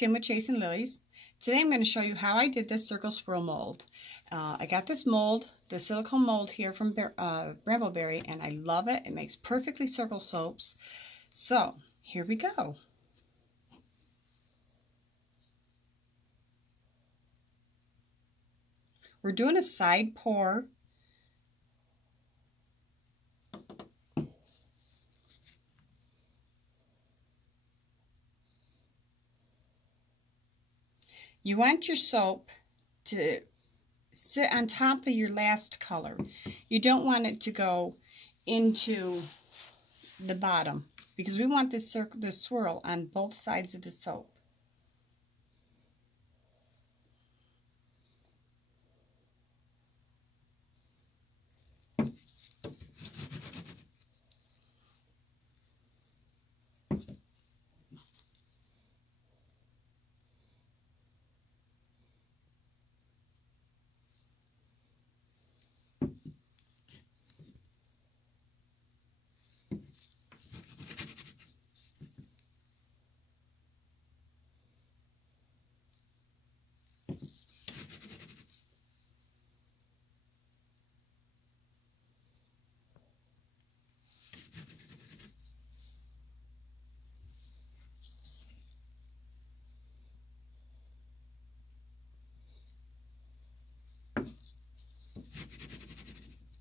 Kim with Chasing Lilies. Today I'm going to show you how I did this circle swirl mold. I got this mold, the silicone mold here from Brambleberry, and I love it. It makes perfectly circle soaps. So here we go. We're doing a side pour. You want your soap to sit on top of your last color. You don't want it to go into the bottom because we want this swirl on both sides of the soap.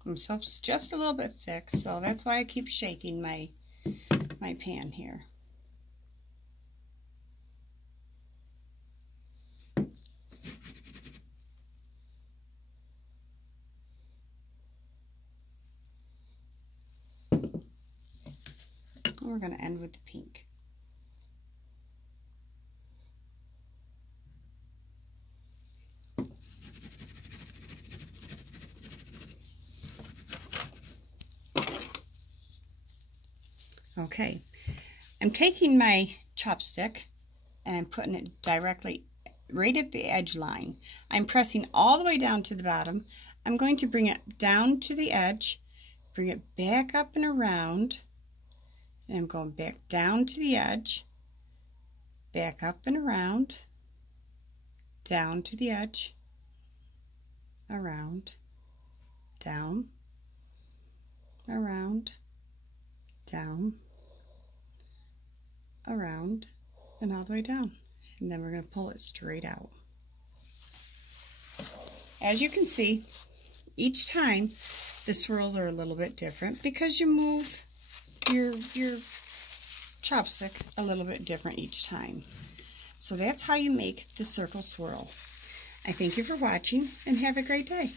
My soap's just a little bit thick, so that's why I keep shaking my pan here. And we're going to end with the pink. Okay, I'm taking my chopstick and I'm putting it directly right at the edge line. I'm pressing all the way down to the bottom. I'm going to bring it down to the edge, bring it back up and around, and I'm going back down to the edge, back up and around, down to the edge, around, down, around, down, around, and all the way down. And then we're going to pull it straight out. As you can see, each time the swirls are a little bit different because you move your chopstick a little bit different each time. So that's how you make the circle swirl. I thank you for watching and have a great day.